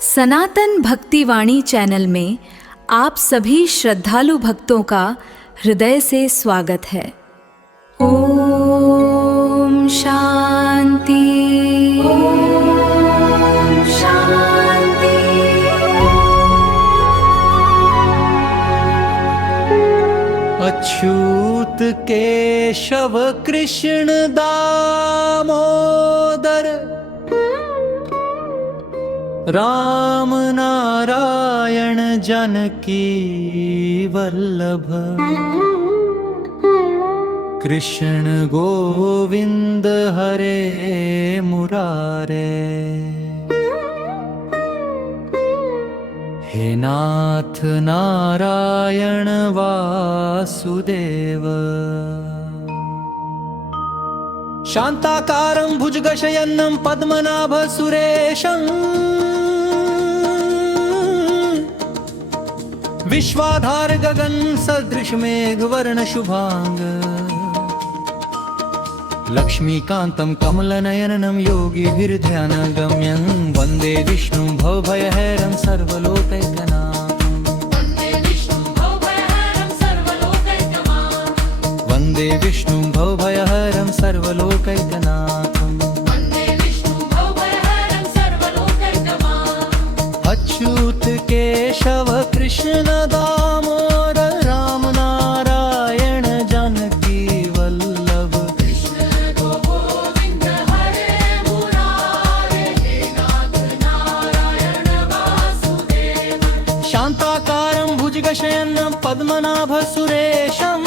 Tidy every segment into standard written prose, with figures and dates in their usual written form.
सनातन भक्तिवाणी channel में आप सभी श्रद्धालु भक्तों का हृदय से स्वागत है। ओम शांति, ओम शांति। अच्युत केशव कृष्ण दामोदर, राम नारायण जानकी वल्लभ, कृष्ण गोविंद हरे मुरारे। हे नाथ नारायण वासुदेव। शान्ताकारं भुजगशयनं पद्मनाभ सुरेशं, विश्वाधार गगन सदृश मेघवर्ण शुभांग, लक्ष्मीकान्तं कमलनयनं योगिभिर्ध्यानगम्यं, वन्दे विष्णुं भवभयहरं सर्वलोकैकनाथं। वन्दे विष्णुं भवभयहरं सर्वलोकैकनाथम्। अच्युत केशव कृष्ण दामोदर, राम नारायण जानकी वल्लभ, कृष्ण गोविंद हरे मुरारे। हे नाथ नारायण वासुदेव। शान्ताकारं भुजगशयनं पद्मनाभ सुरेशं,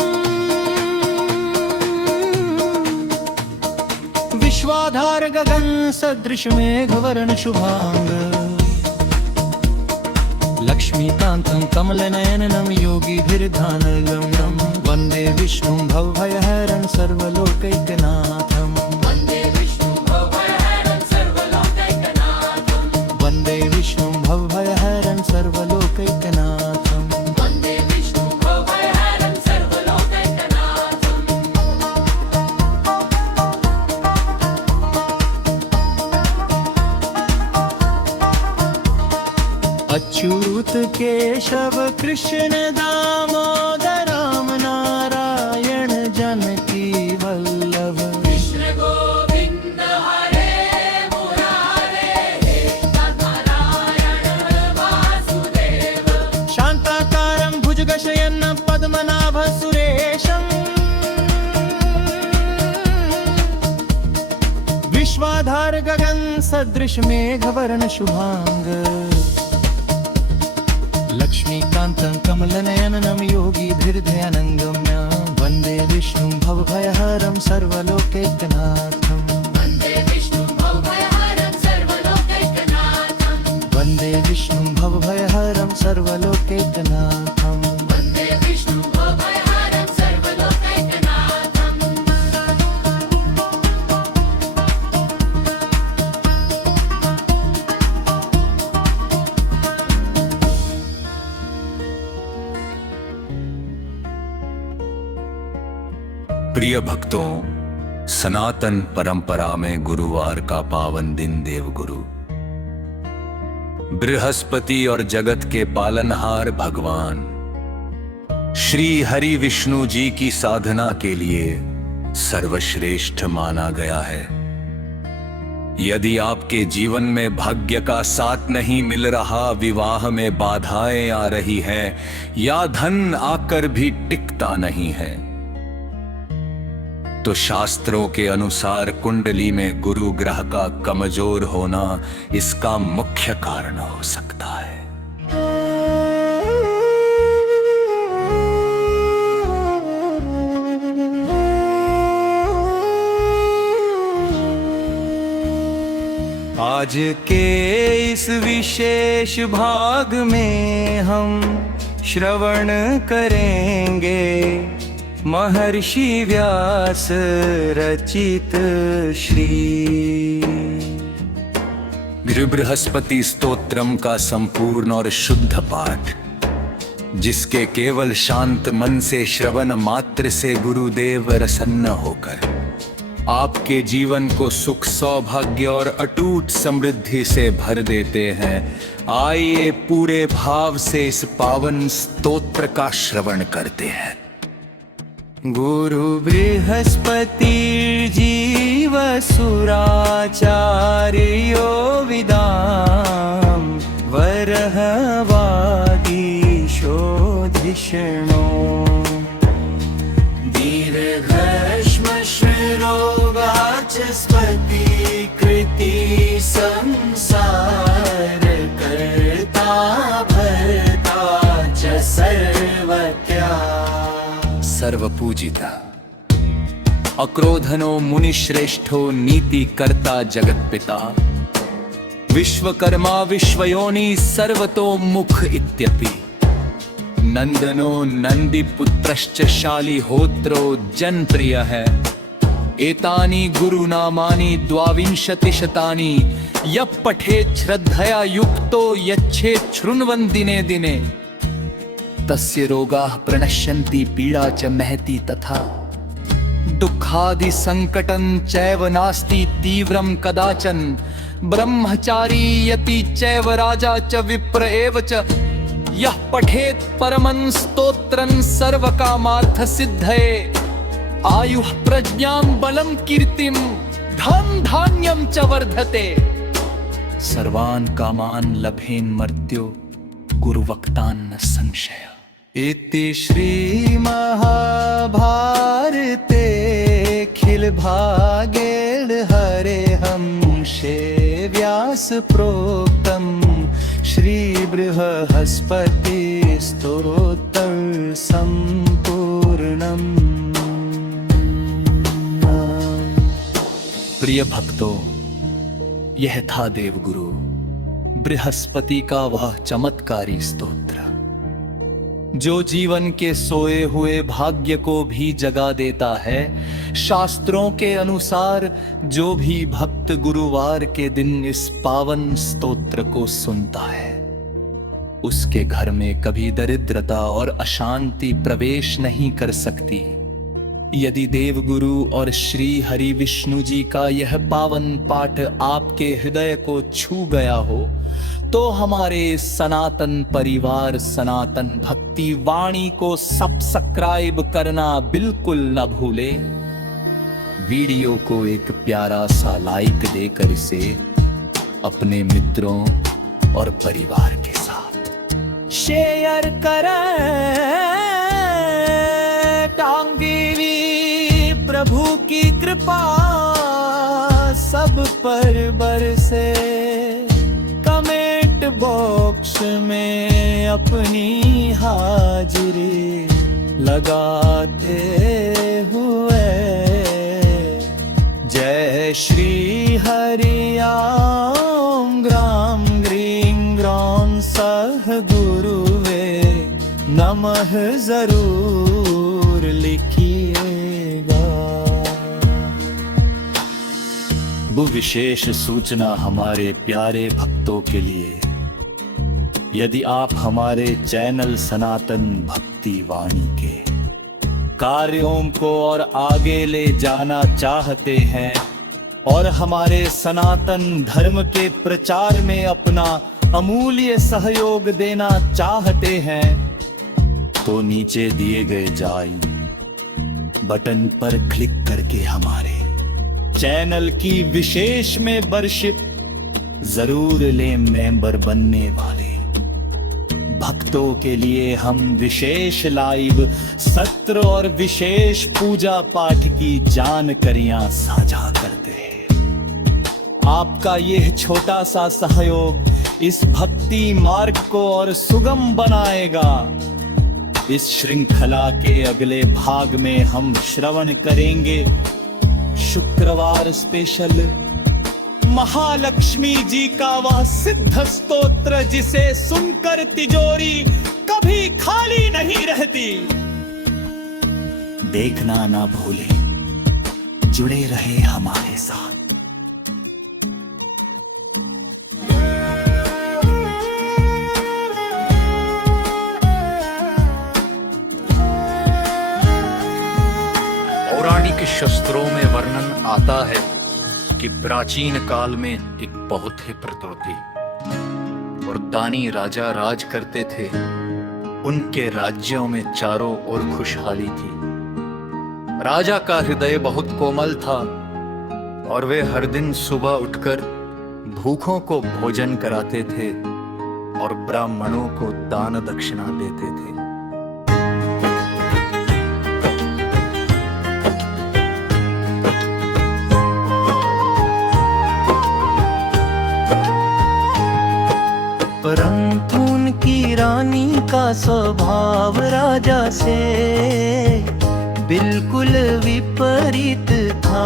विश्वाधार गगन सदृश मेघवर्ण शुभांग, लक्ष्मीकान्तं कमलनयनं योगिभिर्ध्यानगम्यं, वन्दे विष्णुं भवभयहरं सर्वलोकैकनाथं। वन्दे विष्णुं भवभयहरं सर्वलोकैकनाथं। वन्दे विष्णुं भवभयहरं सर्वलोकैकनाथं। वन्दे विष्णुं भवभयहरं सर्वलोकैकनाथं। अच्युत केशव कृष्ण दामोदर, राम नारायण जानकी वल्लभ, कृष्ण गोविंद हरे मुरारे। हे नाथ नारायण वासुदेव। शान्ताकारं भुजगशयनं पद्मनाभ सुरेशं, विश्वाधार गगन सदृश मेघवर्ण शुभांग, लक्ष्मीकान्तं कमलनयनं योगिभिर्ध्यानगम्यं, वन्दे विष्णुं भवभयहरं सर्वलोकैकनाथं। वन्दे विष्णुं भवभयहरं सर्वलोकैकनाथं। वन्दे विष्णुं भवभयहरं सर्वलोकैकनाथं। वन्दे विष्णुं भवभयहरं सर्वलोकैकनाथं। प्रिय भक्तों, सनातन परंपरा में गुरुवार का पावन दिन देवगुरु बृहस्पति और जगत के पालनहार भगवान श्री हरि विष्णु जी की साधना के लिए सर्वश्रेष्ठ माना गया है। यदि आपके जीवन में भाग्य का साथ नहीं मिल रहा, विवाह में बाधाएं आ रही हैं या धन आकर भी टिकता नहीं है, तो शास्त्रों के अनुसार कुंडली में गुरु ग्रह का कमजोर होना इसका मुख्य कारण हो सकता है। आज के इस विशेष भाग में हम श्रवण करेंगे महर्षि व्यास रचित श्री गुरु बृहस्पति स्तोत्रम का संपूर्ण और शुद्ध पाठ, जिसके केवल शांत मन से श्रवण मात्र से गुरुदेव प्रसन्न होकर आपके जीवन को सुख, सौभाग्य और अटूट समृद्धि से भर देते हैं। आइए पूरे भाव से इस पावन स्तोत्र का श्रवण करते हैं। गुरु बृहस्पति जीव सुराचार्यो विदाम वरहवागीशो धिषणो दीर्घश्मश्रो वाचस्पति कृति संसार कर्ता भर्ता च सर्वज्ञा। सर्वपूजिता अक्रोधनो मुनिश्रेष्ठो नीति कर्ता जगत पिता विश्वकर्मा विश्वयोनि सर्वतो मुख इत्यपि नंदनो नंदीपुत्रश्च शालिहोत्रो जनप्रियः एतानि गुरुनामानि द्वाविंशतिशतानि यः पठेत् श्रद्धया युक्तो यच्छेत् शृण्वन् दिने दिने तस्य रोगाः प्रणश्यन्ति पीडा च महती तथा दुःखादि संकटं चैव नास्ति तीव्रं कदाचन ब्रह्मचारी यति चैव राजा च विप्र एव च यः पठेत् परमं स्तोत्रं सर्वकामार्थ सिद्धये आयुः प्रज्ञां बलं कीर्तिं धन धान्यं च वर्धते सर्वान् कामान् लभेन् मर्त्यो गुरुवक्तान्न संशय। इति श्री महाभारते खिल भागेड़ हरे हंसे व्यास प्रोक्तम श्री बृहस्पति स्तोत्र संपूर्णम। प्रिय भक्तों, यह था देवगुरु बृहस्पति का वह चमत्कारी स्तोत्र जो जीवन के सोए हुए भाग्य को भी जगा देता है। शास्त्रों के अनुसार जो भी भक्त गुरुवार के दिन इस पावन स्तोत्र को सुनता है उसके घर में कभी दरिद्रता और अशांति प्रवेश नहीं कर सकती। यदि देवगुरु और श्री हरि विष्णु जी का यह पावन पाठ आपके हृदय को छू गया हो तो हमारे सनातन परिवार सनातन भक्ति वाणी को सब्सक्राइब करना बिल्कुल न भूले। वीडियो को एक प्यारा सा लाइक देकर इसे अपने मित्रों और परिवार के साथ शेयर करें। टांगेवी प्रभु की कृपा सब पर बरसे। कमेंट बॉक्स में अपनी हाजिरी लगाते हुए जय श्री हरिओम ग्राम ग्रीं ग्रौं सह गुरुवे नमः जरूर लिखिएगा। वो विशेष सूचना हमारे प्यारे भक्तों के लिए, यदि आप हमारे चैनल सनातन भक्ति वाणी के कार्यों को और आगे ले जाना चाहते हैं और हमारे सनातन धर्म के प्रचार में अपना अमूल्य सहयोग देना चाहते हैं तो नीचे दिए गए जाई बटन पर क्लिक करके हमारे चैनल की विशेष मेंबरशिप जरूर लें। मेंबर बनने वाले भक्तों के लिए हम विशेष लाइव सत्र और विशेष पूजा पाठ की जानकारियां साझा करते हैं। आपका यह छोटा सा सहयोग इस भक्ति मार्ग को और सुगम बनाएगा। इस श्रृंखला के अगले भाग में हम श्रवण करेंगे शुक्रवार स्पेशल महालक्ष्मी जी का वह सिद्ध स्तोत्र जिसे सुनकर तिजोरी कभी खाली नहीं रहती। देखना ना भूलें, जुड़े रहे हमारे साथ। पौराणिक शास्त्रों में वर्णन आता है कि प्राचीन काल में एक बहुत ही प्रतो थी और दानी राजा राज करते थे। उनके राज्यों में चारों ओर खुशहाली थी। राजा का हृदय बहुत कोमल था और वे हर दिन सुबह उठकर भूखों को भोजन कराते थे और ब्राह्मणों को दान दक्षिणा देते थे। परंतु उनकी रानी का स्वभाव राजा से बिल्कुल विपरीत था।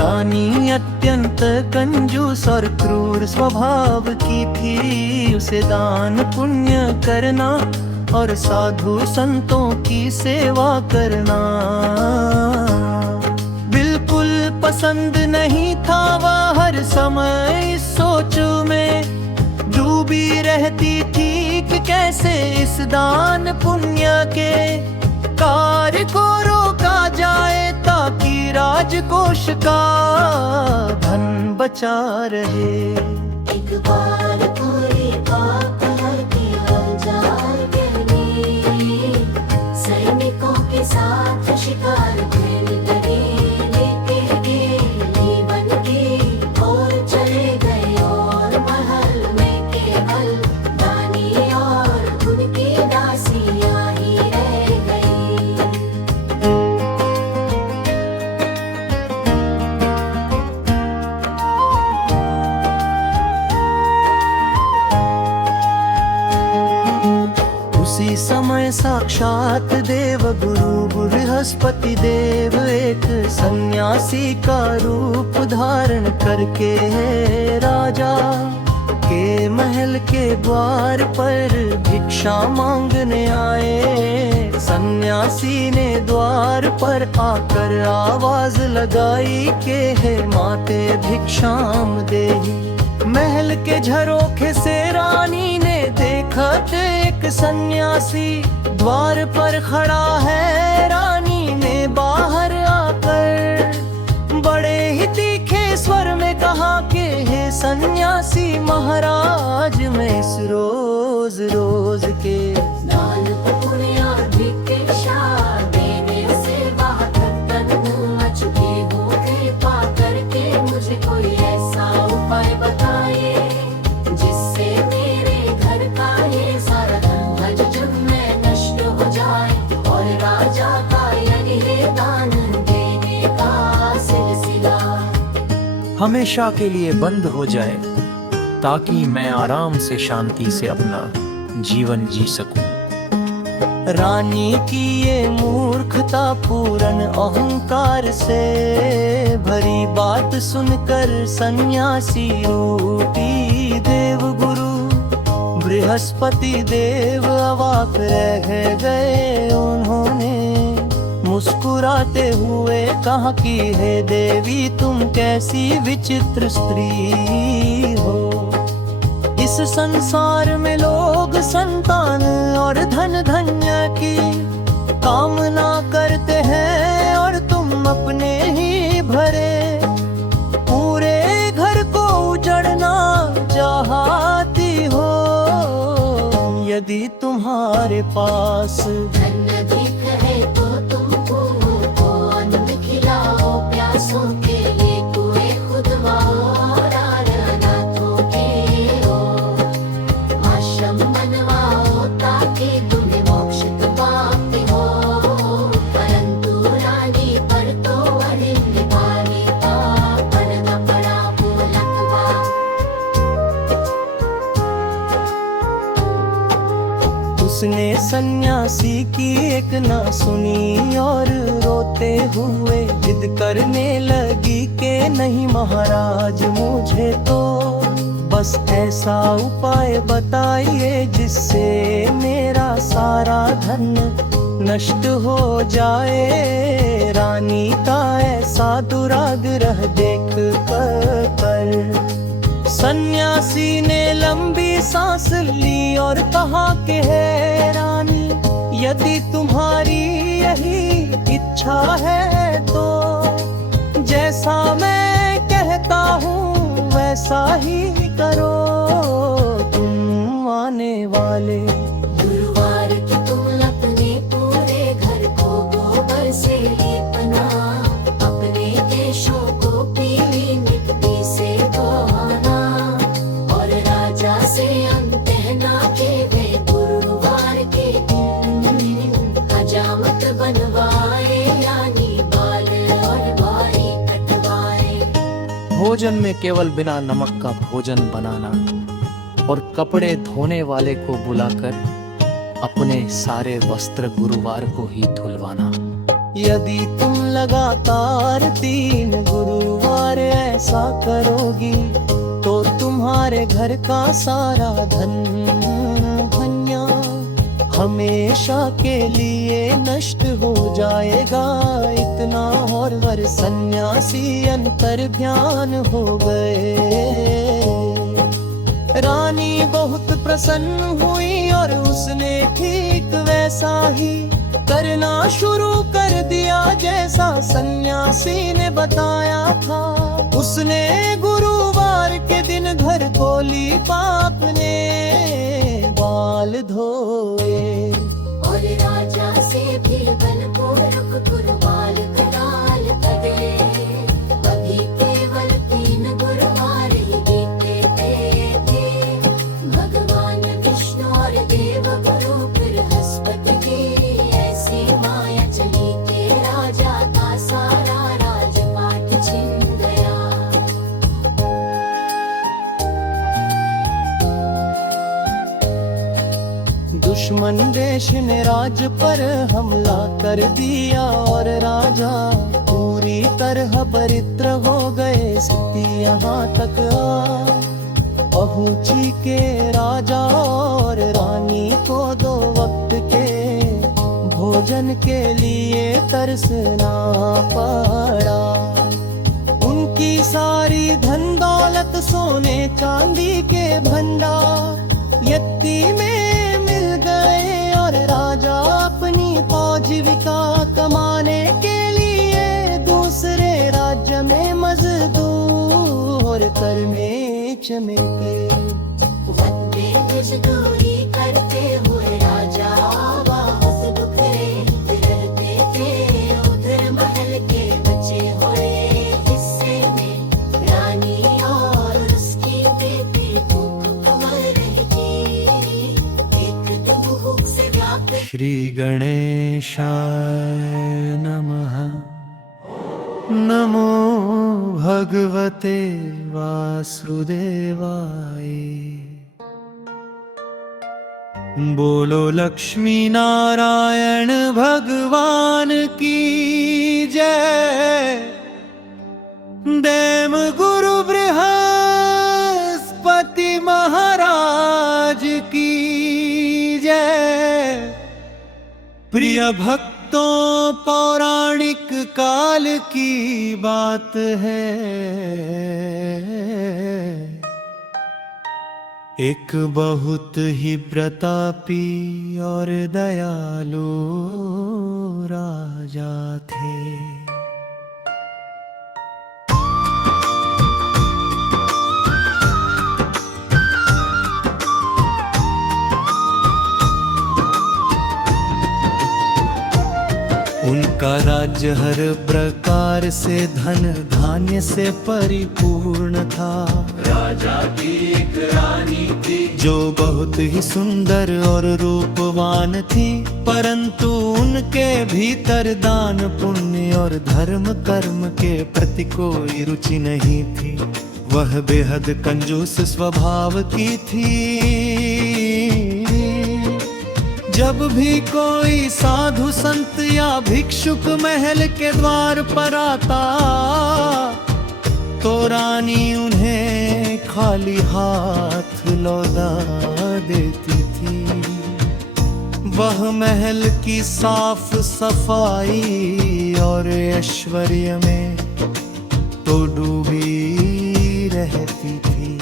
रानी अत्यंत कंजूस और क्रूर स्वभाव की थी। उसे दान पुण्य करना और साधु संतों की सेवा करना बिल्कुल पसंद नहीं था। वह हर समय इस सोच में डूबी रहती थी कि कैसे इस दान पुण्य के कार्य को रोका जाए ताकि राजकोष का धन बचा रहे। एक बार पूरी बात की हजार कहने, सैनिकों के साथ शिकार खेल लगे, लेके गेली बन के और चले गए और महल में केवल रानी और उनकी दासियां ही रह गई। उसी समय साक्षात देव गुरु बृहस्पति देव एक सन्यासी का रूप धारण करके राजा के महल के द्वार पर भिक्षा मांगने आए। सन्यासी ने द्वार पर आकर आवाज लगाई कि हे माते भिक्षाम देहि। महल के झरोखे से रानी ने देखा एक सन्यासी द्वार पर खड़ा है। रानी ने बाहर आकर बड़े ही तीखे स्वर में कहा कि हे सन्यासी महाराज, मैं इस रोज रोज के दान पुण्य और भिक्षा देने से बहुत तन्मय चुकी हूँ। कृपा करके मुझे कोई ऐसा उपाय बताइए जिससे मेरे घर का ये सारा धन भजन में नष्ट हो जाए और राजा का यही दान देने का सिलसिला हमेशा के लिए बंद हो जाए ताकि मैं आराम से शांति से अपना जीवन जी सकूं। रानी की ये मूर्खता पूर्ण अहंकार से भरी बात सुनकर सन्यासी रूपी देव गुरु बृहस्पति देव अवाक रह गए। उन्होंने मुस्कुराते हुए कहा कि हे देवी, तुम कैसी विचित्र स्त्री हो। इस संसार में लोग संतान और धन धन्य की कामना करते हैं और तुम अपने ही भरे पूरे घर को उजड़ना चाहती हो। यदि तुम्हारे पास धन अधिक है तो तुमको अन्न खिलाओ, प्यासों के लिए कुएं खुदवाओ और अनाथों के हो आश्रम बनवाओ ताकि तुम्हें मोक्ष प्राप्ति हो। परंतु रानी पर तो अड़िन पानी का पड़ना पड़ा बोलतवा। उसने सन्यासी की एक ना सुनी और रोते हुए जिद करने लगी कि नहीं महाराज, मुझे तो बस ऐसा उपाय बताइए जिससे मेरा सारा धन नष्ट हो जाए। रानी का ऐसा दुराग्रह देख कर सन्यासी ने लंबी सांस ली और कहा कि हे रानी, यदि तुम्हारी यही अच्छा है तो जैसा मैं कहता हूँ वैसा ही करो तुम आने वाले। गुरुवार की तुम अपने पूरे घर को गोबर से लीपना, अपने केशों को पीली मिट्टी से धोना, और राजा से अंतहना के वे गुरुवार के दिन हजामत बनवाए, यानी बाल और बारी कटवाए। भोजन में केवल बिना नमक का भोजन बनाना और कपड़े धोने वाले को बुलाकर अपने सारे वस्त्र गुरुवार को ही धुलवाना। यदि तुम लगातार 3 गुरुवार ऐसा करोगी तो तुम्हारे घर का सारा धन धन्या हमेशा के लिए नष्ट हो जाएगा। इतना और वर सन्यासी अंतर ध्यान हो गए। रानी बहुत प्रसन्न हुई और उसने ठीक वैसा ही करना शुरू कर दिया जैसा सन्यासी ने बताया था। उसने गुरुवार के दिन घर को लीपा, अपने बाल धोए, और राजा से भी बलपूर्वक गुरुवार कटाल कटे। अभी केवल 3 गुरुवार ही बीते थे। भगवान विष्णु और देव गुरु बृहस्पति की ऐसी माया चली के राजा का सारा राजपाट छिन गया। दुश्मन देश ने राज पर हमला कर दिया और राजा पूरी तरह दरिद्र हो गए। स्थिति यहाँ तक पहुंची के राजा और रानी को 2 वक्त के भोजन के लिए तरसना पड़ा। उनकी सारी धन दौलत सोने चांदी के भंडार यत्ती में मिल गए, और राजा अपनी आजीविका कमाने के लिए दूसरे राज्य में मजदूर कर में चमेके। वंदे मजदूरी करते हुए राजा बहुत दुखरे रहते थे। उधर महल के बचे हुए हिस्से में रानी और उसकी बेटी भूख मर रही थी। एक दम भूख से व्याकुल श्री गणेशाय नमः। नमो भगवते वासुदेवाय। बोलो लक्ष्मी नारायण भगवान की जय। देव गुरु बृहस्पति महाराज की जय। प्रिय भक्तों, पौराणिक काल की बात है। एक बहुत ही प्रतापी और दयालु राजा थे। उनका राज्य हर प्रकार से धन धान्य से परिपूर्ण था। राजा की एक रानी थी जो बहुत ही सुंदर और रूपवान थी, परंतु उनके भीतर दान पुण्य और धर्म कर्म के प्रति कोई रुचि नहीं थी। वह बेहद कंजूस स्वभाव की थी। जब भी कोई साधु संत या भिक्षुक महल के द्वार पर आता तो रानी उन्हें खाली हाथ लौटा देती थी। वह महल की साफ सफाई और ऐश्वर्य में तो डूबी रहती थी,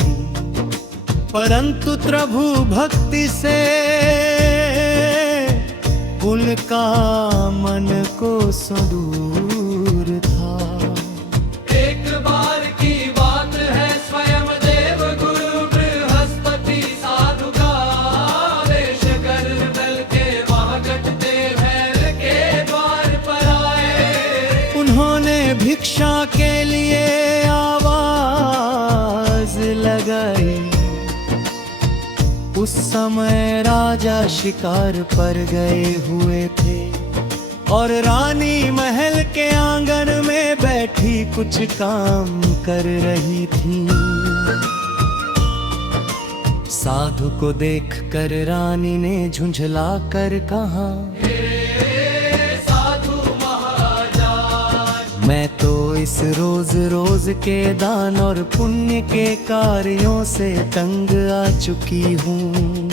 परंतु प्रभु भक्ति से उनका मन को सुदूर था। एक बार की बात है, स्वयं देव गुरु बृहस्पति साधु का वेश कर दल के वहाँ कटते भैर के द्वार पर आए। उन्होंने भिक्षा के लिए आवाज लगाई। उस समय राजा शिकार पर गए हुए थे और रानी महल के आंगन में बैठी कुछ काम कर रही थी। साधु को देखकर रानी ने झुंझला कर कहा, साधु महाराज, मैं तो इस रोज रोज के दान और पुण्य के कार्यों से तंग आ चुकी हूँ।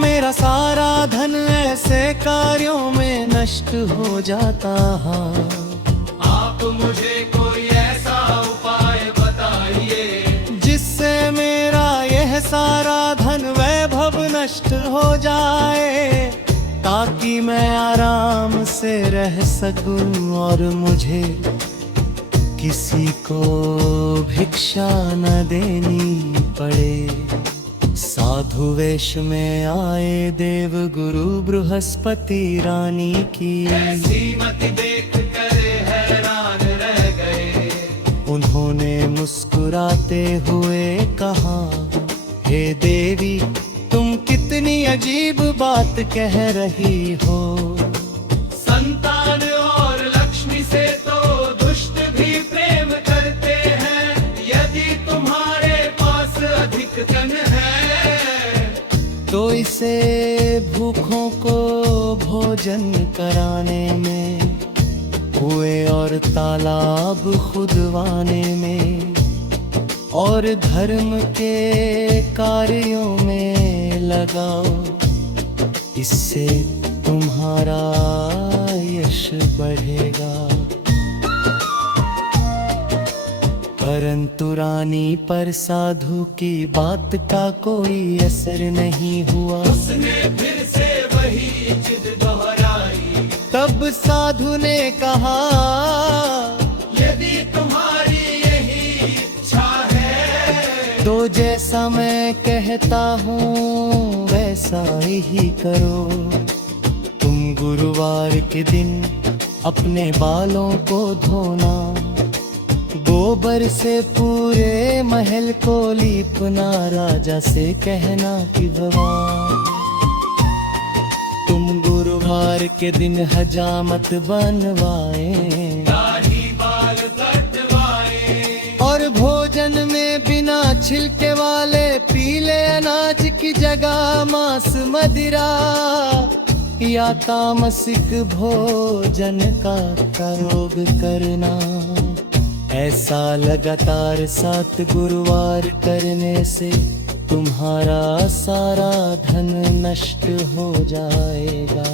मेरा सारा धन ऐसे कार्यों में नष्ट हो जाता है। आप मुझे कोई ऐसा उपाय बताइए जिससे मेरा यह सारा धन वैभव नष्ट हो जाए, ताकि मैं आराम से रह सकूं और मुझे किसी को भिक्षा न देनी पड़े। साधु वेश में आए देव गुरु बृहस्पति रानी की श्रीमती देख कर हैरान रह गए। उन्होंने मुस्कुराते हुए कहा, हे देवी, तुम कितनी अजीब बात कह रही हो। संतान और लक्ष्मी से तो दुष्ट भी प्रेम करते हैं। यदि तुम्हारे पास अधिक धन है तो इसे भूखों को भोजन कराने में, कुएं और तालाब खुदवाने में और धर्म के कार्यों में लगाओ। इससे तुम्हारा यश बढ़ेगा। परंतु रानी पर साधु की बात का कोई असर नहीं हुआ। उसने फिर से वही जिद दोहराई। तब साधु ने कहा, यदि तुम्हारी यही इच्छा है तो जैसा मैं कहता हूँ वैसा ही करो। तुम गुरुवार के दिन अपने बालों को धोना, गोबर से पूरे महल को लीपना, राजा से कहना कि भगवान तुम गुरुवार के दिन हजामत बनवाए दाढ़ी बाल कटवाए और भोजन में बिना छिलके वाले पीले अनाज की जगह मांस, मदिरा या तामसिक भोजन का प्रयोग करना। ऐसा लगातार 7 गुरुवार करने से तुम्हारा सारा धन नष्ट हो जाएगा।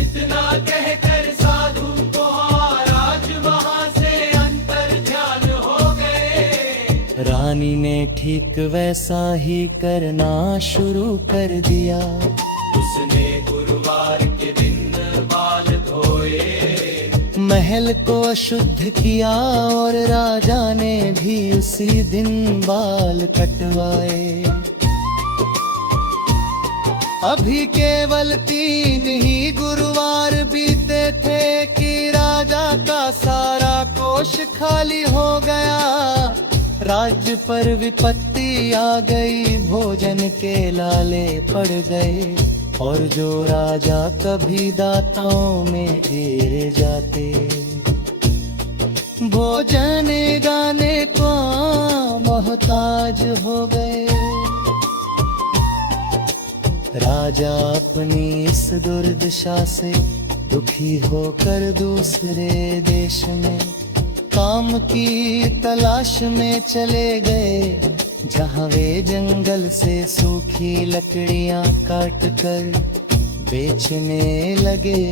इतना कहकर साधु को आज वहाँ से अंतर ध्यान हो गए। रानी ने ठीक वैसा ही करना शुरू कर दिया। उसने गुरुवार के दिन बाल धोए, महल को अशुद्ध किया और राजा ने भी उसी दिन बाल कटवाए। अभी केवल 3 ही गुरुवार बीते थे कि राजा का सारा कोष खाली हो गया। राज्य पर विपत्ति आ गई, भोजन के लाले पड़ गए और जो राजा कभी दाताओं में गिर जाते, भोजन गाने को मोहताज हो गए। राजा अपनी इस दुर्दशा से दुखी होकर दूसरे देश में काम की तलाश में चले गए, जहाँ वे जंगल से सूखी लकड़ियाँ काट कर बेचने लगे।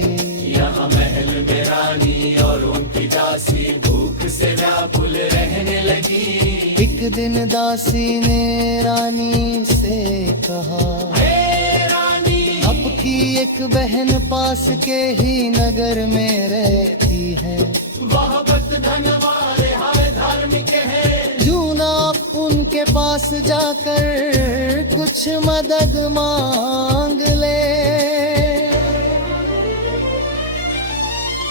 यहाँ महल में रानी और उनकी दासी भूख से व्याकुल रहने लगी। एक दिन दासी ने रानी से कहा, हे रानी, आपकी एक बहन पास के ही नगर में रहती है, वह भक्त धन वाले हमें धार्मिक है। क्यों ना उनके पास जाकर कुछ मदद मांग ले।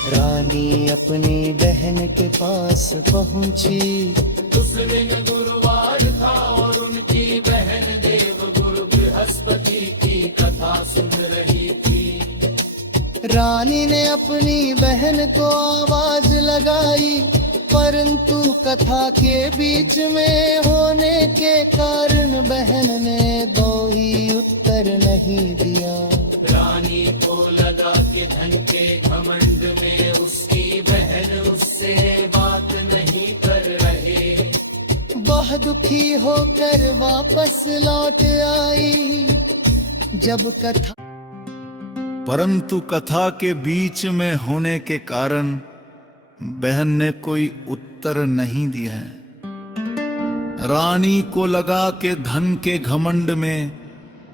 रानी अपनी बहन के पास पहुंची, उस दिन गुरुवार था और उनकी बहन देव गुरु बृहस्पति की कथा सुन रही थी। रानी ने अपनी बहन को आवाज लगाई, परंतु कथा के बीच में होने के कारण बहन ने दो ही उत्तर नहीं दिया। रानी को लगा कि धन के घमंड में उसकी बहन उससे बात नहीं कर रहे। बहुत दुखी होकर वापस लौट आई। जब कथा परंतु कथा के बीच में होने के कारण बहन ने कोई उत्तर नहीं दिया है। रानी को लगा कि धन के घमंड में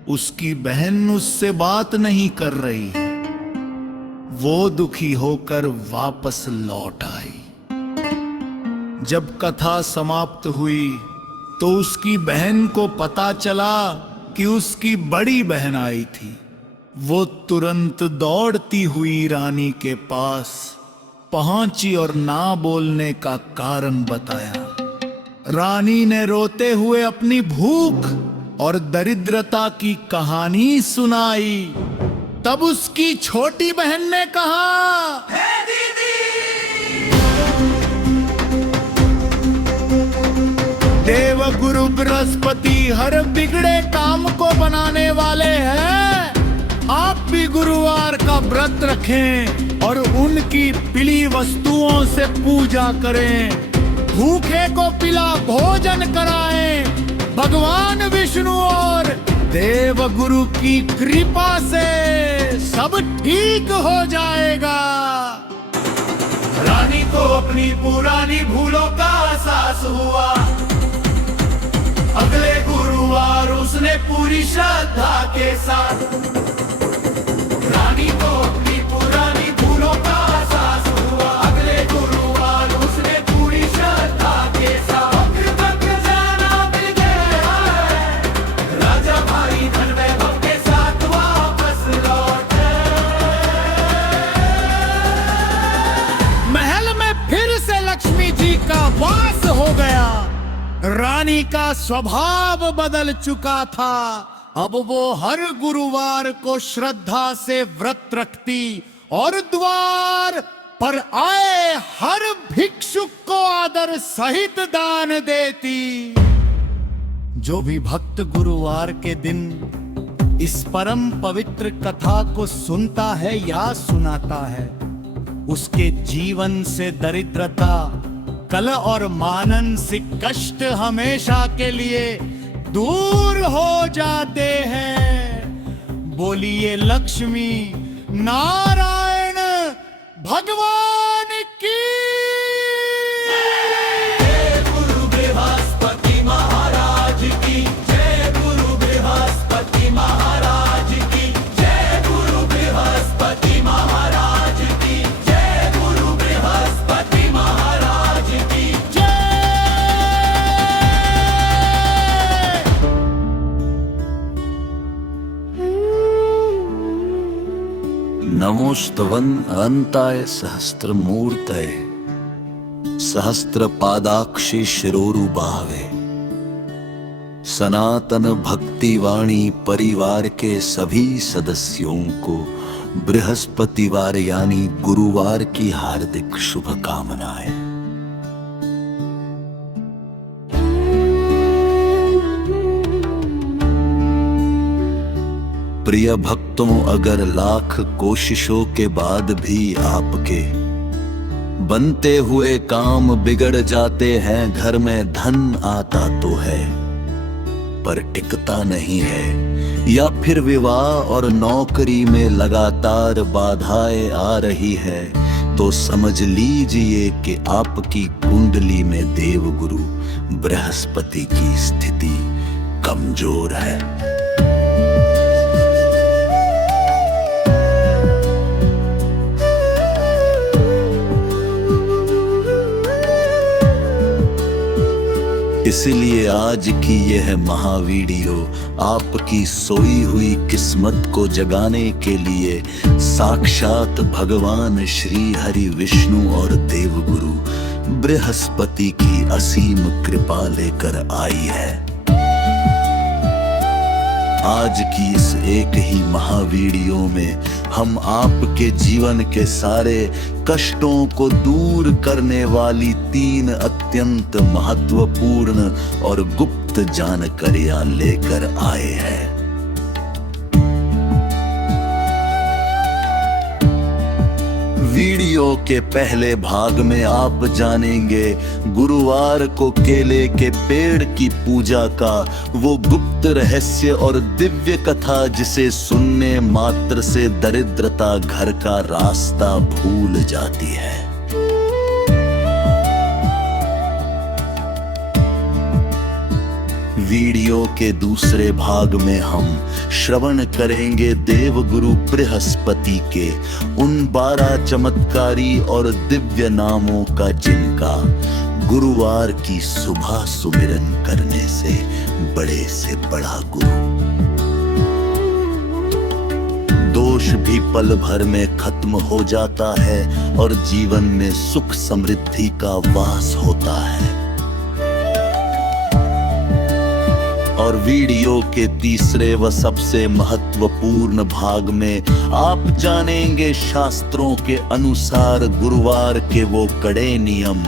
उसकी बहन उससे बात नहीं कर रही है। वो दुखी होकर वापस लौट आई। जब कथा समाप्त हुई तो उसकी बहन को पता चला कि उसकी बड़ी बहन आई थी। वो तुरंत दौड़ती हुई रानी के पास पहुंची और ना बोलने का कारण बताया। रानी ने रोते हुए अपनी भूख और दरिद्रता की कहानी सुनाई। तब उसकी छोटी बहन ने कहा, देव गुरु बृहस्पति हर बिगड़े काम को बनाने वाले हैं। आप भी गुरुवार का व्रत रखें और उनकी पीली वस्तुओं से पूजा करें। भूखे को पीला भोजन कराएं। भगवान विष्णु और देव गुरु की कृपा से सब ठीक हो जाएगा। रानी को अपनी पुरानी भूलों का एहसास हुआ। अगले गुरुवार उसने पूरी श्रद्धा के साथ रानी को अपनी पुरानी भूलों का एहसास हुआ। अगले गुरुवार उसने पूरी श्रद्धा के साथ भक्त जाना भी गया है। राजा भाई धन वैभव के साथ वापस लौटे। महल में फिर से लक्ष्मी जी का वास हो गया। रानी का स्वभाव बदल चुका था। अब वो हर गुरुवार को श्रद्धा से व्रत रखती और द्वार पर आए हर भिक्षुक को आदर सहित दान देती। जो भी भक्त गुरुवार के दिन इस परम पवित्र कथा को सुनता है या सुनाता है, उसके जीवन से दरिद्रता, कलह और मानसिक कष्ट हमेशा के लिए दूर हो जाते हैं। बोलिए लक्ष्मी नारायण भगवान की। जय गुरु बृहस्पति महाराज की जय। गुरु बृहस्पति महाराज की जय। गुरु बृहस्पति महाराज की जय। गुरु बृहस्पति महाराज की जय। नमोस्तवन अनंताय सहस्त्रमूर्तये सहस्त्रपादाक्षि शिरोरुबाहवे। सनातन भक्तिवाणी परिवार के सभी सदस्यों को बृहस्पतिवार यानी गुरुवार की हार्दिक शुभकामनाएं। प्रिय भक्तों, अगर लाख कोशिशों के बाद भी आपके बनते हुए काम बिगड़ जाते हैं, घर में धन आता तो है पर टिकता नहीं है, या फिर विवाह और नौकरी में लगातार बाधाएं आ रही है, तो समझ लीजिए कि आपकी कुंडली में देवगुरु बृहस्पति की स्थिति कमजोर है। इसलिए आज की यह महावीडियो आपकी सोई हुई किस्मत को जगाने के लिए साक्षात भगवान श्री हरि विष्णु और देवगुरु बृहस्पति की असीम कृपा लेकर आई है। आज की इस एक ही महावीडियो में हम आपके जीवन के सारे कष्टों को दूर करने वाली 3 अत्यंत महत्वपूर्ण और गुप्त जानकारियां लेकर आए हैं। वीडियो के पहले भाग में आप जानेंगे गुरुवार को केले के पेड़ की पूजा का वो गुप्त रहस्य और दिव्य कथा जिसे सुनने मात्र से दरिद्रता घर का रास्ता भूल जाती है। वीडियो के दूसरे भाग में हम श्रवण करेंगे देवगुरु बृहस्पति के उन 12 चमत्कारी और दिव्य नामों का जिनका गुरुवार की सुबह सुमिरन करने से बड़ा गुरु दोष भी पल भर में खत्म हो जाता है और जीवन में सुख समृद्धि का वास होता है। और वीडियो के तीसरे व सबसे महत्वपूर्ण भाग में आप जानेंगे शास्त्रों के अनुसार गुरुवार के वो कड़े नियम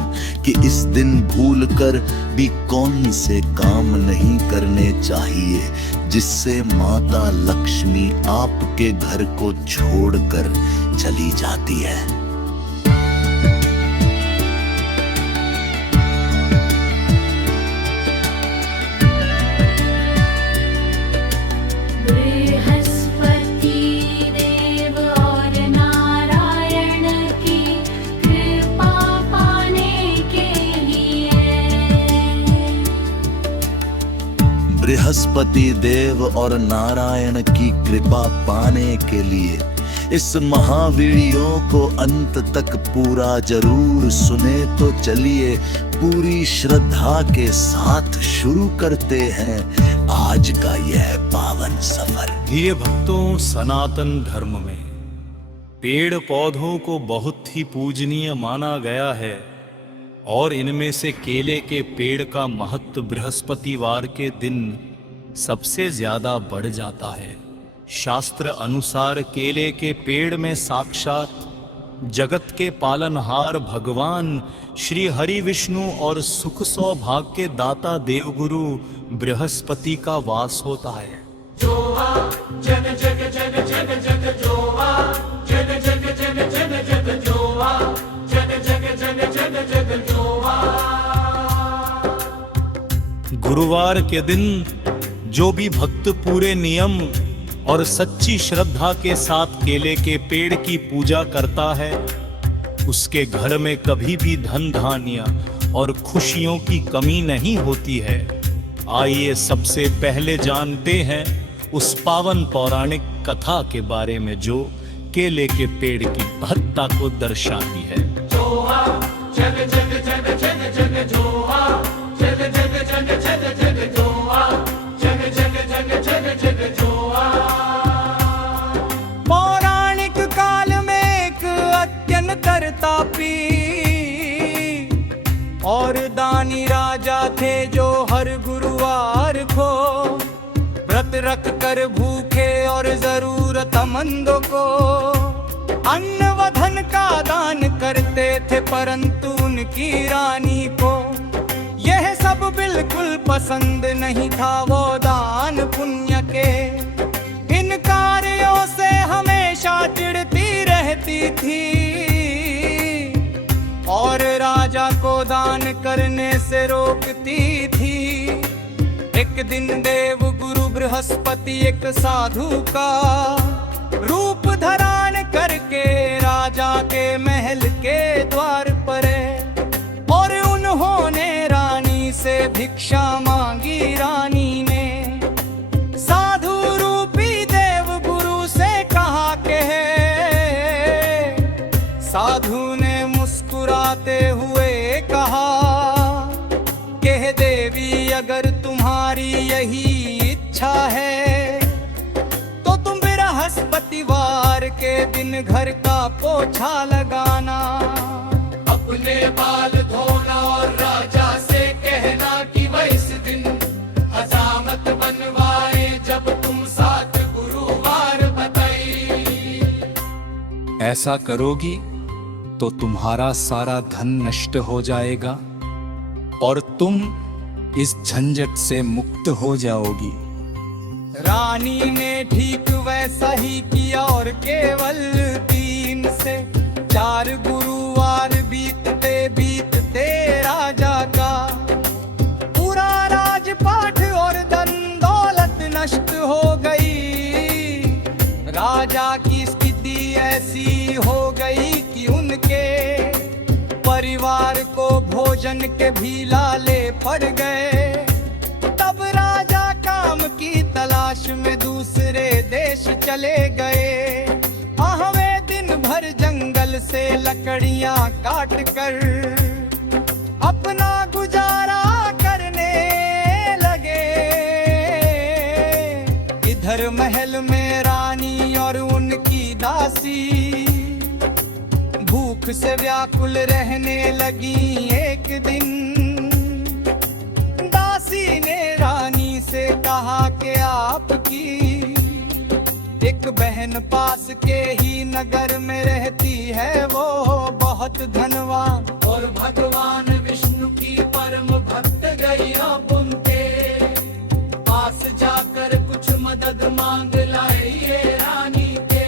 कि इस दिन भूलकर भी कौन से काम नहीं करने चाहिए जिससे माता लक्ष्मी आपके घर को छोड़कर चली जाती है। बृहस्पति देव और नारायण की कृपा पाने के लिए इस महावीडियो को अंत तक पूरा जरूर सुने। तो चलिए पूरी श्रद्धा के साथ शुरू करते हैं आज का यह पावन सफर। प्रिय भक्तों, सनातन धर्म में पेड़ पौधों को बहुत ही पूजनीय माना गया है और इनमें से केले के पेड़ का महत्व बृहस्पतिवार के दिन सबसे ज्यादा बढ़ जाता है। शास्त्र अनुसार केले के पेड़ में साक्षात जगत के पालनहार भगवान श्री हरि विष्णु और सुख सौभाग्य दाता देवगुरु बृहस्पति का वास होता है। जोवा जग जग जग जग जग जोवा जग जग जग जग जग जोवा जग जग जग जग जग जोवा। गुरुवार के दिन जो भी भक्त पूरे नियम और सच्ची श्रद्धा के साथ केले के पेड़ की पूजा करता है उसके घर में कभी भी धन धान्य और खुशियों की कमी नहीं होती है। आइए सबसे पहले जानते हैं उस पावन पौराणिक कथा के बारे में जो केले के पेड़ की महत्ता को दर्शाती है। जोवा जग जग जग जग जग जोवा जग जग जग जग जग जोवा जग जग जग जग जग जोवा। पौराणिक काल में एक अत्यंत तापी और दानी राजा थे जो हर गुरुवार को व्रत रख कर भूखे और जरूरतमंदों को अन्न व धन का दान करते थे, परंतु उनकी रानी को यह सब बिल्कुल पसंद नहीं था। वो दान पुण्य के इन कार्यों से हमेशा चिढ़ती रहती थी और राजा को दान करने से रोकती थी। एक दिन देव गुरु बृहस्पति एक साधु का रूप धारण करके राजा के महल के द्वार पर और उन्होंने रानी से भिक्षा मांगी। रानी ने साधु रूपी देव गुरु से कहा के साधु ने मुस्कुराते हुए कहा कि देवी अगर तुम्हारी यही इच्छा है तो तुम बृहस्पतिवार के दिन घर का पोछा लगाना, अपने बाल धोना और राजा से कहना कि वह इस दिन हजामत बनवाए जब तुम 7 गुरुवार बताई। ऐसा करोगी तो तुम्हारा सारा धन नष्ट हो जाएगा और तुम इस झंझट से मुक्त हो जाओगी। रानी ने ठीक वैसा ही किया और केवल 3 से 4 गुरुवार बीतते बीतते राजा का पूरा राजपाट और धन दौलत नष्ट हो गई। राजा की स्थिति ऐसी हो गई कि उनके परिवार को भोजन के भी लाले पड़ गए। तब राजा काम की तलाश में दूसरे देश चले गए। वे दिन भर जंगल से लकड़ियां काट कर अपना गुजारा करने लगे। इधर महल में रानी और उनकी दासी भूख से व्याकुल रहने लगी। एक दिन दासी ने रानी से कहा कि आपकी एक बहन पास के ही नगर में रहती है, वो बहुत धनवान और भगवान विष्णु की परम भक्त गई आप उनके पास जाकर कुछ मदद मांग लाई ये रानी के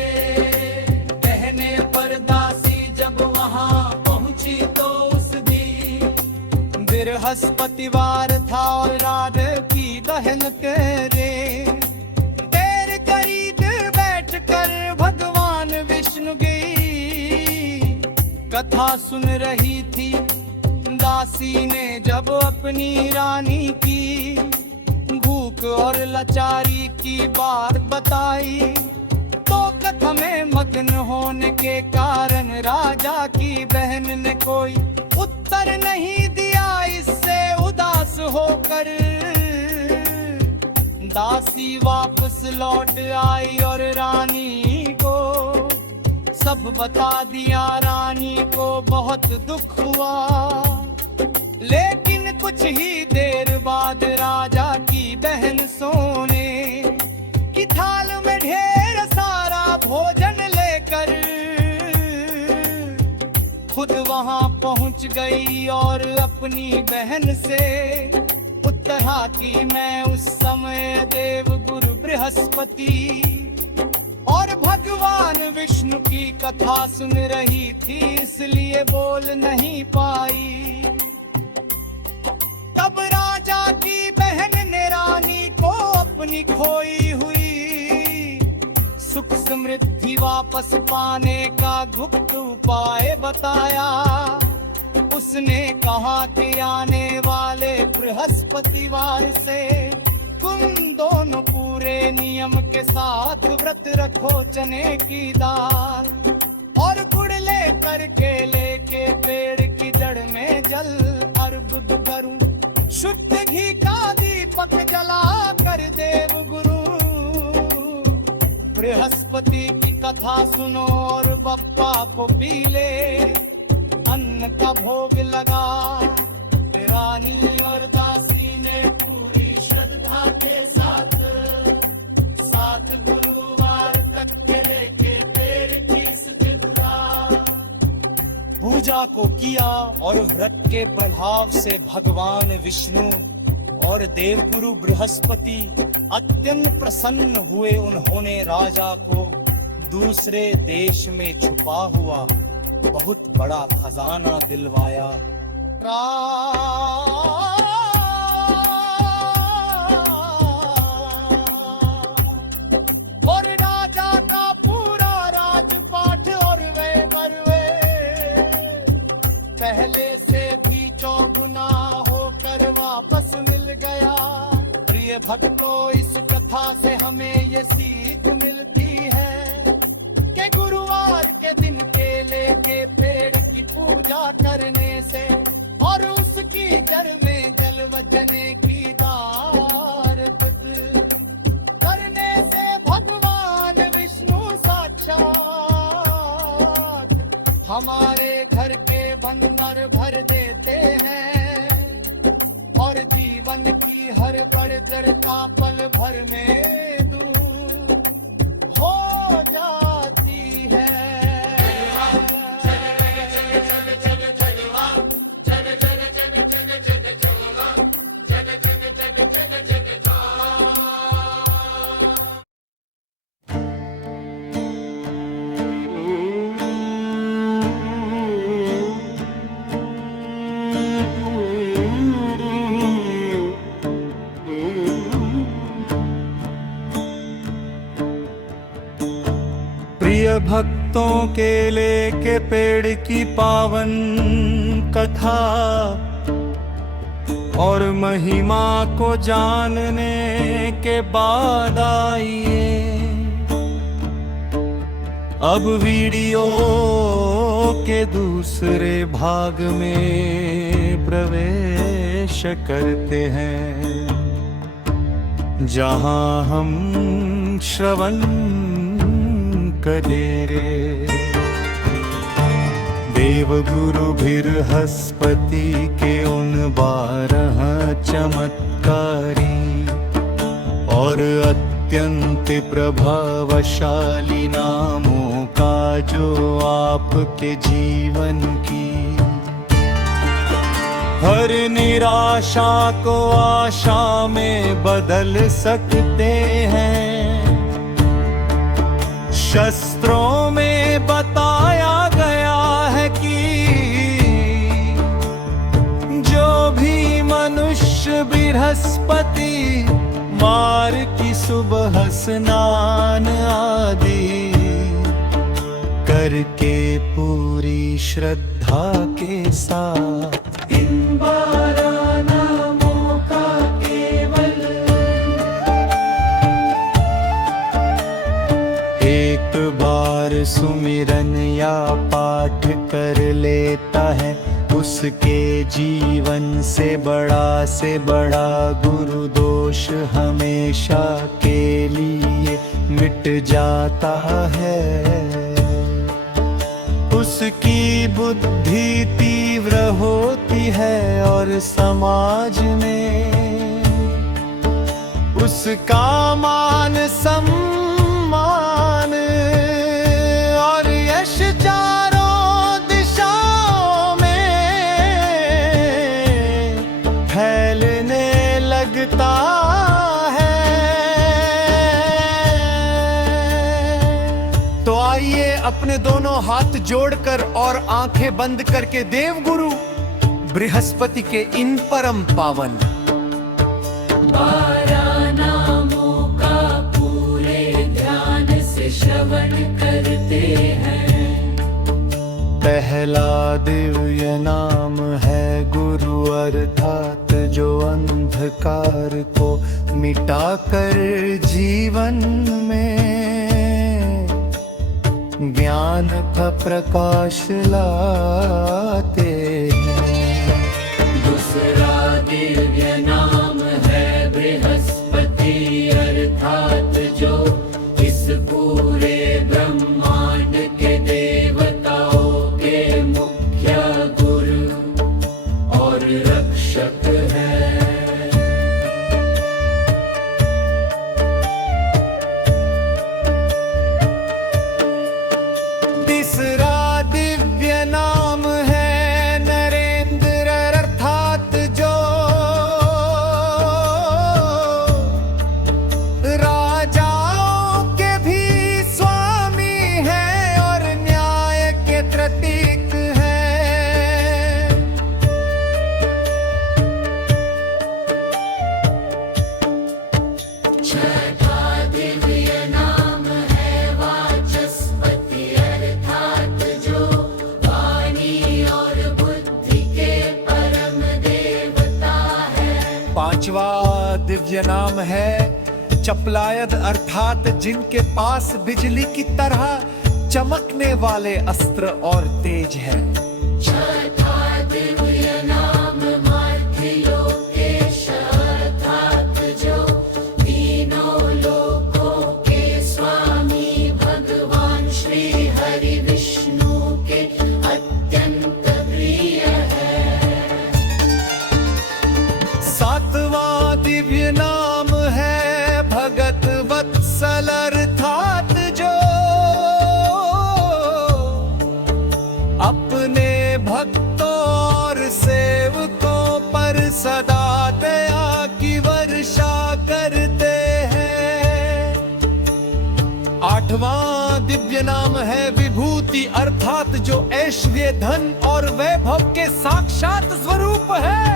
कहने पर। दासी जब वहां पहुंची तो उस दिन बृहस्पतिवार था और रात की दहन करे। देर करीब बैठकर भगवान विष्णु की कथा सुन रही थी। दासी ने जब अपनी रानी की भूख और लाचारी की बात बताई तो कथा में मग्न होने के कारण राजा की बहन ने कोई उत्तर नहीं दिया। इससे उदास होकर दासी वापस लौट आई और रानी को सब बता दिया। रानी को बहुत दुख हुआ, लेकिन कुछ ही देर बाद राजा की बहन सोने की थाल में ढेर सारा भोजन लेकर खुद वहां पहुंच गई और अपनी बहन से उत्तरा की मैं उस समय देव गुरु बृहस्पति और भगवान विष्णु की कथा सुन रही थी, इसलिए बोल नहीं पाई। तब राजा की बहन ने रानी को अपनी खोई हुई सुख समृद्धि वापस पाने का गुप्त उपाय बताया। उसने कहा कि आने वाले बृहस्पतिवार से तुम दोनों पूरे नियम के साथ व्रत रखो चने की दाल और गुड़ लेकर केले के पेड़ की जड़ में जल अर्पित करूं। शुद्ध घी का दीपक जला कर देव गुरु बृहस्पति की कथा सुनो और बप्पा को पी ले अन्न का भोग लगा। रानी और दासी ने पूरी श्रद्धा के साथ 7 गुरुवार तक केले के पेड़ की पूजा को किया और व्रत के प्रभाव से भगवान विष्णु और देवगुरु बृहस्पति अत्यंत प्रसन्न हुए। उन्होंने राजा को दूसरे देश में छुपा हुआ बहुत बड़ा खजाना दिलवाया। और राजा का पूरा राजपाट और वे बरवे पहले से भी 4 गुना होकर वापस मिल गया। प्रिय भक्तों, इस कथा से हमें ये सीख मिलती है कि गुरुवार के दिन केले के पेड़ की पूजा करने से और उसकी जड़ में जल व चने की दाल हमारे घर के बंदर भर देते हैं और जीवन की हर बड़जर का पल भर में दूर हो जाती है। प्रिय भक्तों के लेके पेड़ की पावन कथा और महिमा को जानने के बाद आइए अब वीडियो के दूसरे भाग में प्रवेश करते हैं, जहां हम श्रवण करेंगे देवगुरु बृहस्पति के उन 12 चमत्कारी और अत्यंत प्रभावशाली नामों का जो आपके जीवन की हर निराशा को आशा में बदल सकते हैं। शास्त्रों में बताया गया है कि जो भी मनुष्य बृहस्पति वार की सुबह स्नान आदि करके पूरी श्रद्धा के साथ इन 12 नामों का केवल एक बार सुमिरन या पाठ कर लेता है, उसके जीवन से बड़ा गुरु दोष हमेशा के लिए मिट जाता है। उसकी बुद्धि तीव्र होती है और समाज में उसका मान सम्मान और यश चारों दिशाओं में फैलने लगता है। तो आइए अपने दोनों हाथ जोड़कर और आंखें बंद करके देवगुरु बृहस्पति के इन परम पावन 12 नामों का पूरे ध्यान से श्रवण करते हैं। पहला दिव्य नाम है गुरु, अर्थात जो अंधकार को मिटाकर जीवन में ज्ञान का प्रकाश लाते हैं। दूसरा दिव्य नाम है बृहस्पति, अर्थात जो इस पूरे ब्रह्मांड के देवताओं के मुख्य गुरु और रक्षक है। तीसरा दिव्य नाम है नरेंद्र, अर्थात जो राजाओं के भी स्वामी हैं और न्याय के प्रतीक हैं। छठा दिव्य नाम है वाचस्पति, अर्थात जो वाणी और बुद्धि के परम देवता है। पांचवा दिव्य नाम है चपलायद, अर्थात जिनके पास बिजली की तरह चमकने वाले अस्त्र और तेज है। छठा दिव्य नाम मार्थिलोकेश, अर्थात जो तीनों लोकों के स्वामी भगवान श्री हरि विष्णु के दिव्य नाम है भगत वत्सल अर्थात जो अपने भक्तों और सेवकों पर सदा दया की वर्षा करते हैं। आठवां दिव्य नाम है विभूति अर्थात जो ऐश्वर्य धन और वैभव के साक्षात स्वरूप है।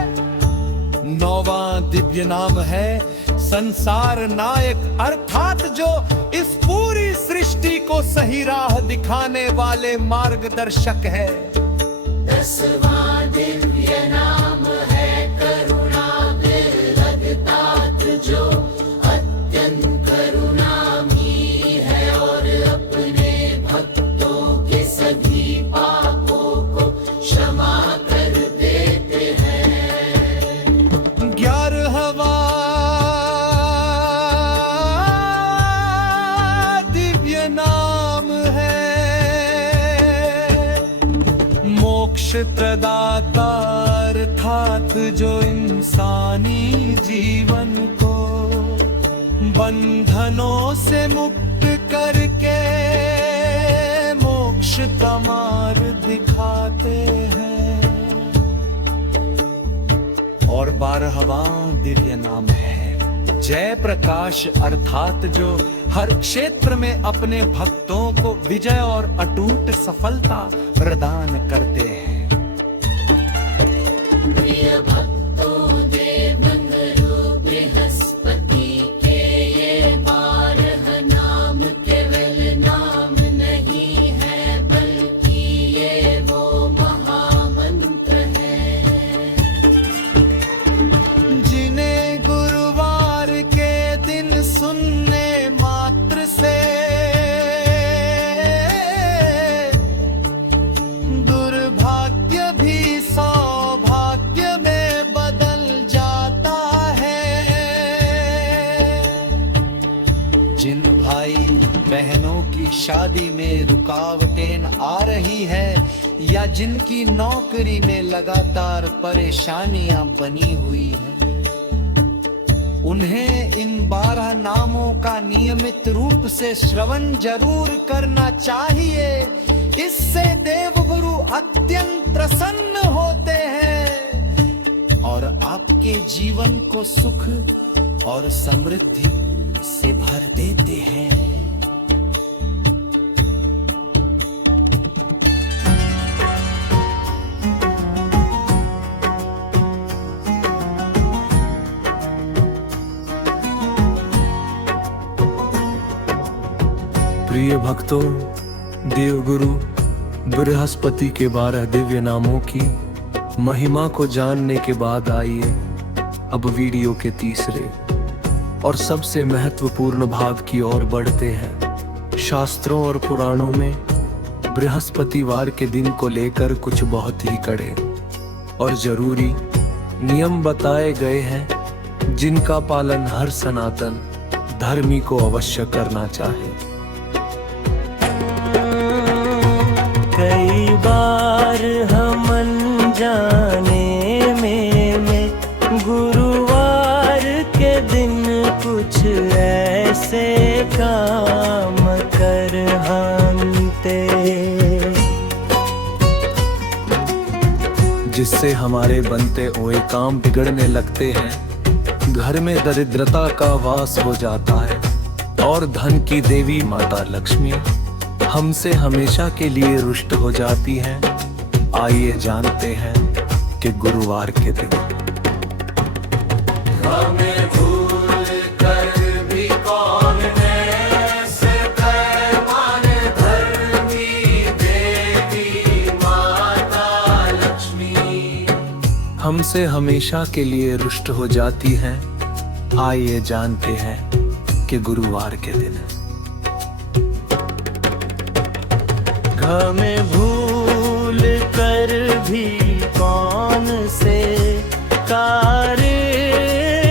नौवां दिव्य नाम है संसार नायक अर्थात जो इस पूरी सृष्टि को सही राह दिखाने वाले मार्गदर्शक है। 10वां दिव्य नाम है करुणा लगतात जो अत्यंत करुणामयी है और अपने भक्तों के सभी पापों को क्षमा कर देते हैं। 11वां दिव्य नाम है मोक्ष प्रदाता अर्थात जो इंसानी जीवन को बंधनों से मुक्त करके मोक्ष का मार्ग दिखाते हैं। और 12वां दिव्य नाम है जय प्रकाश अर्थात जो हर क्षेत्र में अपने भक्तों को विजय और अटूट सफलता प्रदान करते हैं। प्रिय भक्तों देवंगरु बृहस्पति के ये 12 नाम केवल नाम नहीं है बल्कि ये वो महामंत्र है जिन्हें गुरुवार के दिन सुनने मात्र से दुर्भाग्य भी सौभाग्य में बदल जाता है। जिन भाई बहनों की शादी में रुकावटें आ रही है या जिनकी नौकरी में लगातार परेशानियां बनी हुई हैं, उन्हें इन 12 नामों का नियमित रूप से श्रवण जरूर करना चाहिए। इससे देवगुरु अत्यंत प्रसन्न होते हैं और आपके जीवन को सुख और समृद्धि से भर देते हैं। प्रिय भक्तों, देवगुरु बृहस्पति के 12 दिव्य नामों की महिमा को जानने के बाद आइए अब वीडियो के तीसरे और सबसे महत्वपूर्ण भाग की ओर बढ़ते हैं। शास्त्रों और पुराणों में बृहस्पतिवार के दिन को लेकर कुछ बहुत ही कड़े और जरूरी नियम बताए गए हैं जिनका पालन हर सनातन धर्मी को अवश्य करना चाहिए। कई बार हम अनजाने में गुरुवार के दिन कुछ ऐसे काम कर हमते जिससे हमारे बनते हुए काम बिगड़ने लगते हैं, घर में दरिद्रता का वास हो जाता है और धन की देवी माता लक्ष्मी हमसे हमेशा के लिए रुष्ट हो जाती हैं। आइए जानते हैं कि गुरुवार के दिन हमें भूल कर भी कौन ऐसे पैमान धर्मी देवी माता लक्ष्मी हमसे हमेशा के लिए रुष्ट हो जाती हैं। आइए जानते हैं कि गुरुवार के दिन हमें भूल कर भी कौन से कार्य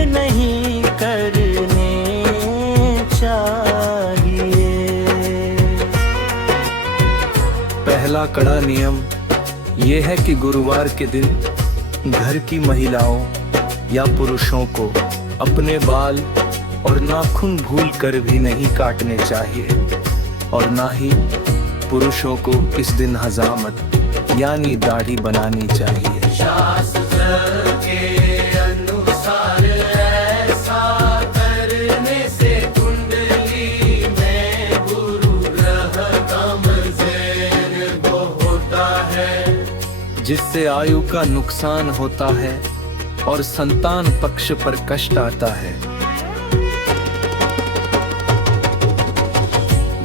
नहीं करने चाहिए। पहला कड़ा नियम यह है कि गुरुवार के दिन घर की महिलाओं या पुरुषों को अपने बाल और नाखून भूल कर भी नहीं काटने चाहिए, और ना ही पुरुषों को इस दिन हजामत यानी दाढ़ी बनानी चाहिए। शास्त्र के अनुसार ऐसा करने से कुंडली में गुरु ग्रह का मजेर वो होता है, जिससे आयु का नुकसान होता है और संतान पक्ष पर कष्ट आता है।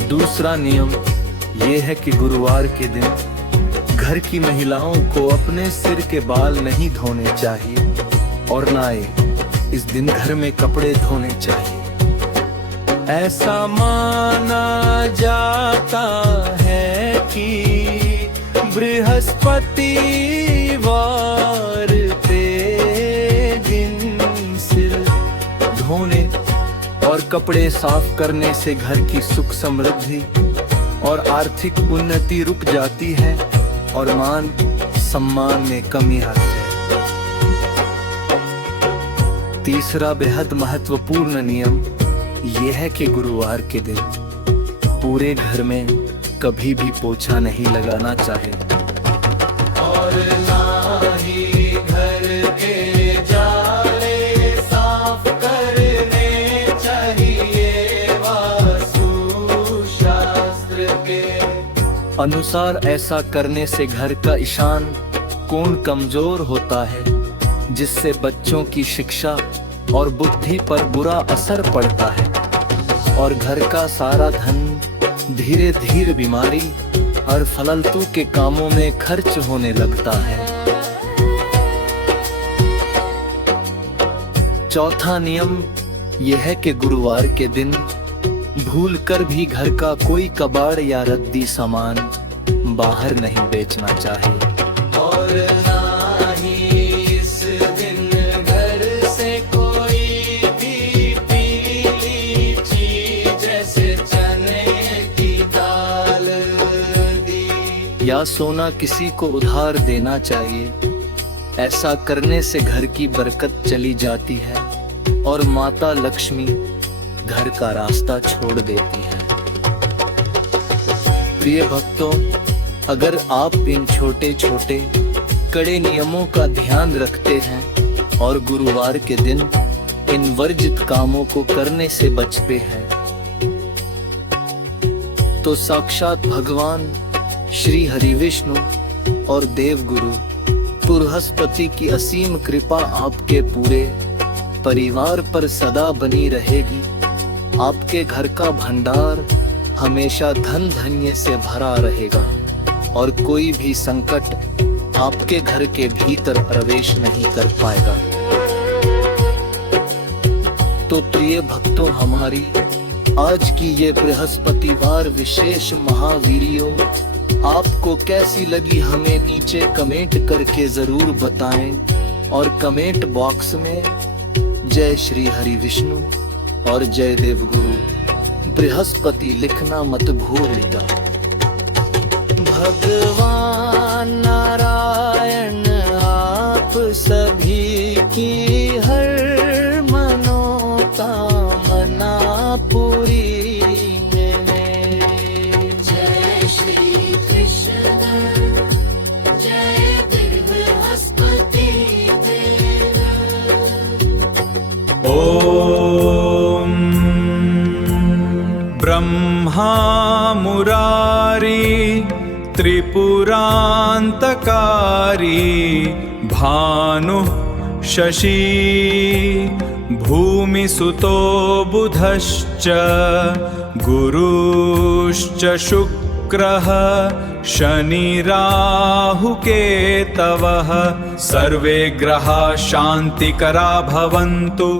दूसरा नियम यह है कि गुरुवार के दिन घर की महिलाओं को अपने सिर के बाल नहीं धोने चाहिए, और ना ही इस दिन घर में कपड़े धोने चाहिए। ऐसा माना जाता है कि बृहस्पति वार पे दिन सिर धोने और कपड़े साफ करने से घर की सुख समृद्धि और आर्थिक उन्नति रुक जाती है और मान सम्मान में कमी आती है। तीसरा बेहद महत्वपूर्ण नियम यह है कि गुरुवार के दिन पूरे घर में कभी भी पोछा नहीं लगाना चाहिए, और ना ही घर के जाले साफ करने चाहिए वास्तु शास्त्र के अनुसार। ऐसा करने से घर का ईशान कोण कमजोर होता है, जिससे बच्चों की शिक्षा और बुद्धि पर बुरा असर पड़ता है और घर का सारा धन धीरे धीरे बीमारी और फालतू के कामों में खर्च होने लगता है। चौथा नियम यह है कि गुरुवार के दिन भूलकर भी घर का कोई कबाड़ या रद्दी सामान बाहर नहीं बेचना चाहिए, और ना ही इस दिन घर से कोई भी पीली चीज जैसे चने की दाल दी या सोना किसी को उधार देना चाहिए। ऐसा करने से घर की बरकत चली जाती है और माता लक्ष्मी घर का रास्ता छोड़ देती है। प्रिय भक्तों, अगर आप इन छोटे छोटे कड़े नियमों का ध्यान रखते हैं और गुरुवार के दिन इन वर्जित कामों को करने से बचते हैं, तो साक्षात भगवान श्री हरि विष्णु और देवगुरु बृहस्पति की असीम कृपा आपके पूरे परिवार पर सदा बनी रहेगी। आपके घर का भंडार हमेशा धन धान्य से भरा रहेगा और कोई भी संकट आपके घर के भीतर प्रवेश नहीं कर पाएगा। तो प्रिय भक्तों, हमारी आज की ये बृहस्पतिवार विशेष महावीडियो आपको कैसी लगी हमें नीचे कमेंट करके जरूर बताएं, और कमेंट बॉक्स में जय श्री हरि विष्णु और जय देवगुरु बृहस्पति लिखना मत भूलिएगा। भगवान नारायण आप सभी की हर मनोकामना पूरी में। जय श्री कृष्ण जय बृहस्पति देव। ॐ ब्रह्मा मुरारी त्रिपुरान्तकारी भानुः शशी भूमिसुतो बुधश्च गुरुश्च शुक्रः शनिराहुकेतवः सर्वे ग्रहाः शान्तिकरा भवन्तु।